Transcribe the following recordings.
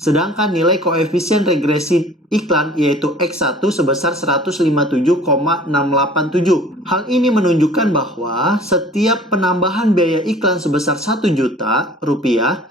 Sedangkan nilai koefisien regresi iklan yaitu X1 sebesar 157,687. Hal ini menunjukkan bahwa setiap penambahan biaya iklan sebesar 1 juta rupiah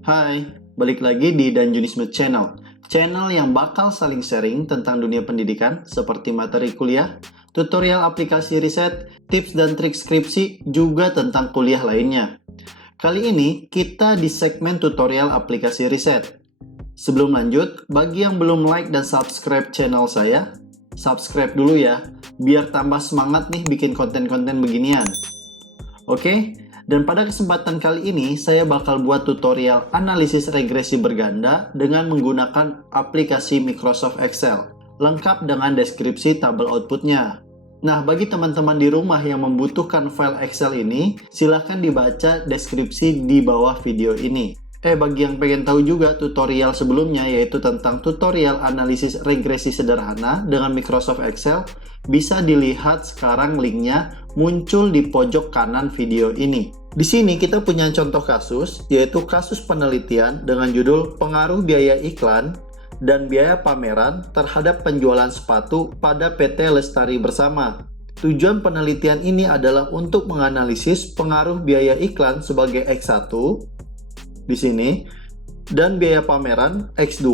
Hai, balik lagi di Danjunisme Channel. Channel yang bakal saling sharing tentang dunia pendidikan seperti materi kuliah, tutorial aplikasi riset, tips dan trik skripsi, juga tentang kuliah lainnya. Kali ini kita di segmen tutorial aplikasi riset. Sebelum lanjut, bagi yang belum like dan subscribe channel saya, subscribe dulu ya, biar tambah semangat nih bikin konten-konten beginian. Oke? Dan pada kesempatan kali ini, saya bakal buat tutorial analisis regresi berganda dengan menggunakan aplikasi Microsoft Excel, lengkap dengan deskripsi tabel outputnya. Nah, bagi teman-teman di rumah yang membutuhkan file Excel ini, silahkan dibaca deskripsi di bawah video ini. Bagi yang pengen tahu juga tutorial sebelumnya, yaitu tentang tutorial analisis regresi sederhana dengan Microsoft Excel, bisa dilihat sekarang linknya muncul di pojok kanan video ini. Di sini kita punya contoh kasus, yaitu kasus penelitian dengan judul pengaruh biaya iklan dan biaya pameran terhadap penjualan sepatu pada PT Lestari Bersama. Tujuan penelitian ini adalah untuk menganalisis pengaruh biaya iklan sebagai X1 di sini dan biaya pameran X2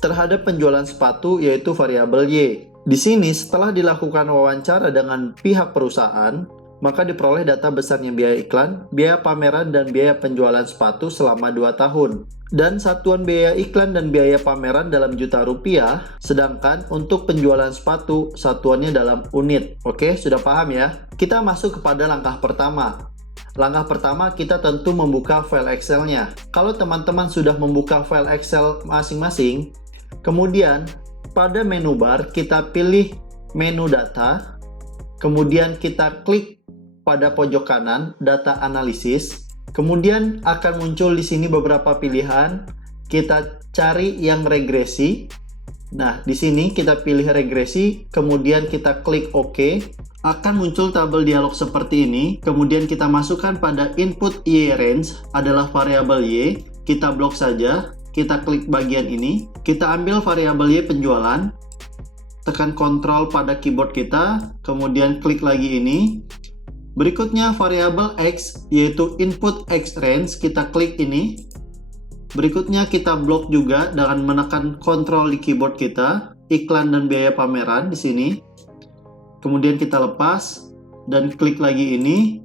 terhadap penjualan sepatu yaitu variabel Y. Di sini setelah dilakukan wawancara dengan pihak perusahaan, maka diperoleh data besarnya biaya iklan, biaya pameran, dan biaya penjualan sepatu selama 2 tahun. Dan satuan biaya iklan dan biaya pameran dalam juta rupiah, sedangkan untuk penjualan sepatu satuannya dalam unit. Oke, sudah paham ya? Kita masuk kepada langkah pertama. Langkah pertama, kita tentu membuka file Excel-nya. Kalau teman-teman sudah membuka file Excel masing-masing, kemudian pada menu bar kita pilih menu data, kemudian kita klik pada pojok kanan data analisis, kemudian akan muncul di sini beberapa pilihan. Kita cari yang regresi. Nah, di sini kita pilih regresi, kemudian kita klik OK. Akan muncul tabel dialog seperti ini, kemudian kita masukkan pada input Y range adalah variabel Y, kita blok saja, kita klik bagian ini, kita ambil variabel Y penjualan, tekan Ctrl pada keyboard kita, kemudian klik lagi ini. Berikutnya variabel X, yaitu input X range, kita klik ini. Berikutnya kita blok juga dengan menekan Ctrl di keyboard kita, iklan dan biaya pameran di sini. Kemudian kita lepas dan klik lagi ini.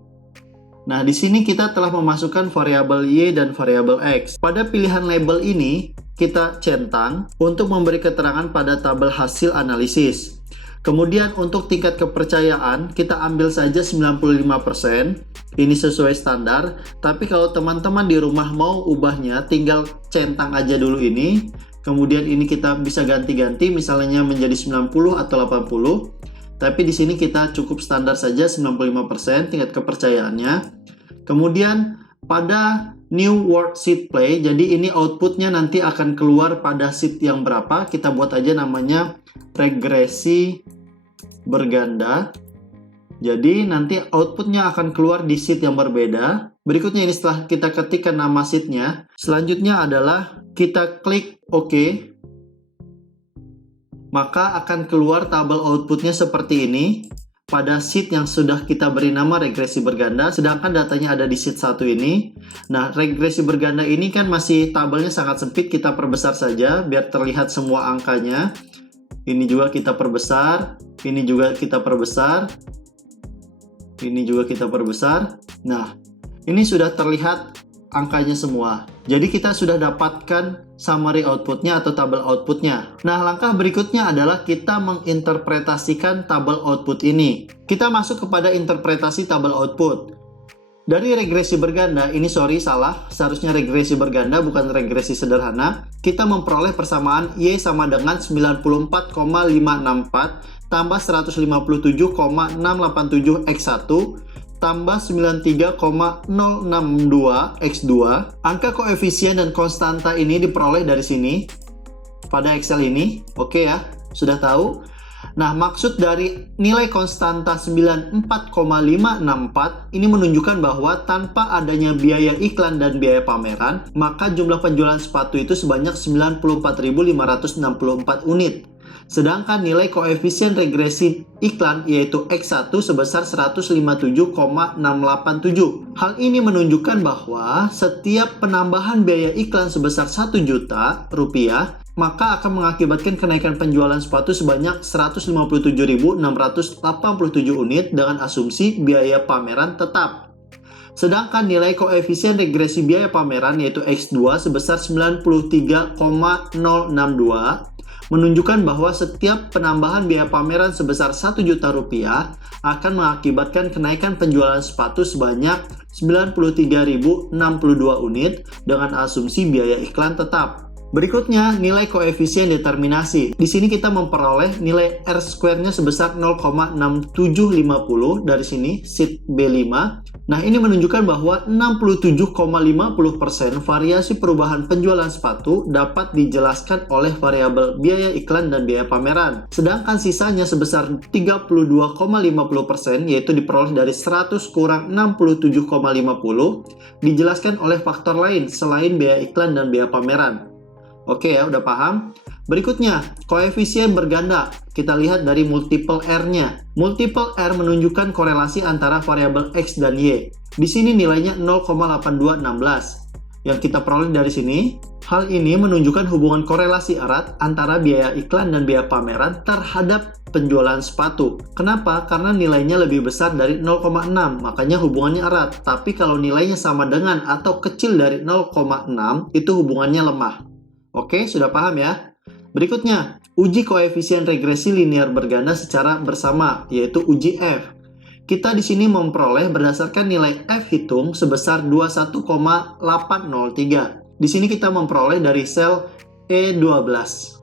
Nah, di sini kita telah memasukkan variabel Y dan variabel X. Pada pilihan label ini, kita centang untuk memberi keterangan pada tabel hasil analisis. Kemudian untuk tingkat kepercayaan, kita ambil saja 95%. Ini sesuai standar. Tapi kalau teman-teman di rumah mau ubahnya, tinggal centang aja dulu ini. Kemudian ini kita bisa ganti-ganti, misalnya menjadi 90 atau 80. Tapi di sini kita cukup standar saja 95% tingkat kepercayaannya. Kemudian pada new worksheet play, jadi ini outputnya nanti akan keluar pada sheet yang berapa. Kita buat aja namanya regresi berganda. Jadi nanti outputnya akan keluar di sheet yang berbeda. Berikutnya ini setelah kita ketikkan nama sheetnya, selanjutnya adalah kita klik OK. Maka akan keluar tabel outputnya seperti ini pada sheet yang sudah kita beri nama regresi berganda, sedangkan datanya ada di sheet 1 ini. Nah, regresi berganda ini kan masih tabelnya sangat sempit, kita perbesar saja biar terlihat semua angkanya. Ini juga kita perbesar, ini juga kita perbesar, ini juga kita perbesar. Nah, ini sudah terlihat angkanya semua. Jadi kita sudah dapatkan summary outputnya atau tabel outputnya. Nah, langkah berikutnya adalah kita menginterpretasikan tabel output ini. Kita masuk kepada interpretasi tabel output. Dari regresi berganda, ini salah, seharusnya regresi berganda bukan regresi sederhana. Kita memperoleh persamaan Y sama dengan 94,564 tambah 157,687 X1 tambah 93,062 X2. Angka koefisien dan konstanta ini diperoleh dari sini. pada Excel ini. Oke ya, sudah tahu. Nah, maksud dari nilai konstanta 94,564 ini menunjukkan bahwa tanpa adanya biaya iklan dan biaya pameran, maka jumlah penjualan sepatu itu sebanyak 94.564 unit. Sedangkan nilai koefisien regresi iklan yaitu X1 sebesar 157,687. Hal ini menunjukkan bahwa setiap penambahan biaya iklan sebesar 1 juta rupiah maka akan mengakibatkan kenaikan penjualan sepatu sebanyak 157.687 unit dengan asumsi biaya pameran tetap. Sedangkan nilai koefisien regresi biaya pameran yaitu X2 sebesar 93,062 menunjukkan bahwa setiap penambahan biaya pameran sebesar 1 juta rupiah akan mengakibatkan kenaikan penjualan sepatu sebanyak 93.062 unit dengan asumsi biaya iklan tetap. Berikutnya, nilai koefisien determinasi. Di sini kita memperoleh nilai R-square-nya sebesar 0,6750 dari sini, sheet B5. Nah, ini menunjukkan bahwa 67,50% variasi perubahan penjualan sepatu dapat dijelaskan oleh variabel biaya iklan dan biaya pameran. Sedangkan sisanya sebesar 32,50% yaitu diperoleh dari 100 kurang 67,50 dijelaskan oleh faktor lain selain biaya iklan dan biaya pameran. Oke ya, udah paham? Berikutnya, koefisien berganda. Kita lihat dari multiple R-nya. Multiple R menunjukkan korelasi antara variabel X dan Y. Di sini nilainya 0,8216. Yang kita peroleh dari sini, hal ini menunjukkan hubungan korelasi erat antara biaya iklan dan biaya pameran terhadap penjualan sepatu. Kenapa? Karena nilainya lebih besar dari 0,6, makanya hubungannya erat. Tapi kalau nilainya sama dengan atau kecil dari 0,6, itu hubungannya lemah. Oke, sudah paham ya? Berikutnya, uji koefisien regresi linear berganda secara bersama, yaitu uji F. Kita di sini memperoleh berdasarkan nilai F hitung sebesar 21,803. Di sini kita memperoleh dari sel E12.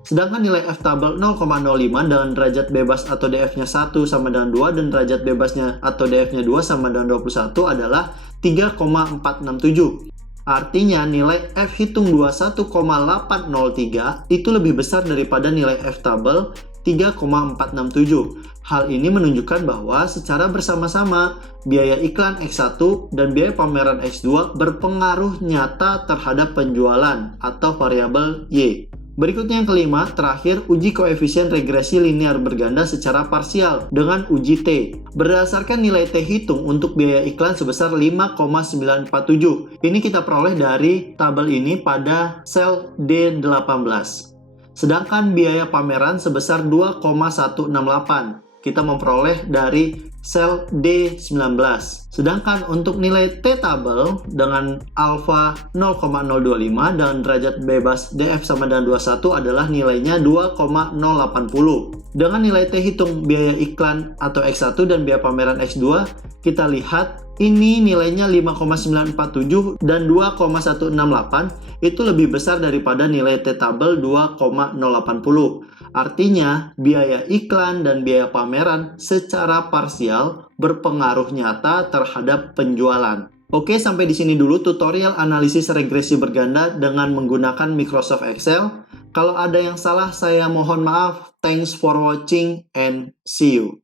Sedangkan nilai F tabel 0,05 dengan derajat bebas atau DF-nya 1 sama dengan 2 dan derajat bebasnya atau DF-nya 2 sama dengan 21 adalah 3,467. Artinya nilai F hitung 21,803 itu lebih besar daripada nilai F tabel 3,467. Hal ini menunjukkan bahwa secara bersama-sama biaya iklan X1 dan biaya pameran X2 berpengaruh nyata terhadap penjualan atau variabel Y. Berikutnya yang kelima, terakhir uji koefisien regresi linear berganda secara parsial dengan uji T. Berdasarkan nilai T hitung untuk biaya iklan sebesar 5,947. Ini kita peroleh dari tabel ini pada sel D18. Sedangkan biaya pameran sebesar 2,168. Kita memperoleh dari sel D19. Sedangkan untuk nilai T tabel dengan alfa 0,025 dan derajat bebas DF sama dengan 21 adalah nilainya 2,080. Dengan nilai T hitung biaya iklan atau X1 dan biaya pameran X2, kita lihat ini nilainya 5,947 dan 2,168 itu lebih besar daripada nilai T tabel 2,080. Artinya, biaya iklan dan biaya pameran secara parsial berpengaruh nyata terhadap penjualan. Oke, sampai di sini dulu tutorial analisis regresi berganda dengan menggunakan Microsoft Excel. Kalau ada yang salah, saya mohon maaf. Thanks for watching and see you.